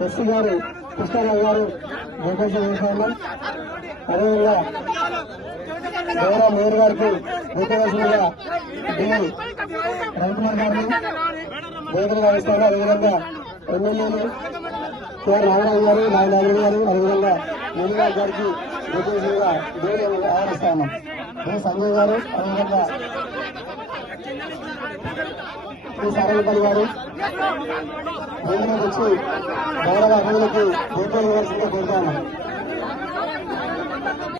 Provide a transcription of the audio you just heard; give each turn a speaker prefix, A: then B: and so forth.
A: SC గారు కృష్ణారావు గారు జోకేశ్వర వేసుకోవాలి అదేవిధంగా గౌరవ మేయర్ గారికి భూతవాసులుగా డి. రవికుమార్ గారిని వేదికగా వేసుకోవాలి అదేవిధంగా ఎమ్మెల్యేలు కేఆర్ నాగరాజు గారు నాగరాజు గారు అదేవిధంగా మునిరాజ్ గారికి భూతవాసులుగా దేవుడు ఆహ్వానిస్తాము డి. సంజయ్ గారు అదేవిధంగా సారాయపల్లి గారు. ప్రజలకు వచ్చి గౌరవ అభివృద్ధికి కోరుకోవాల్సిందే కోరుతా